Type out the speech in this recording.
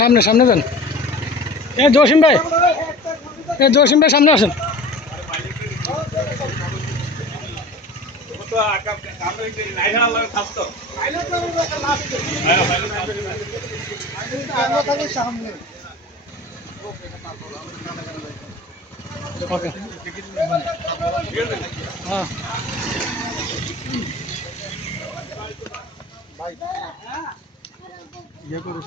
সামনে সামনে যান। জসিম ভাই, জসিম ভাই সামনে আসেন। ওকে হ্যাঁ ইয়ে করুন।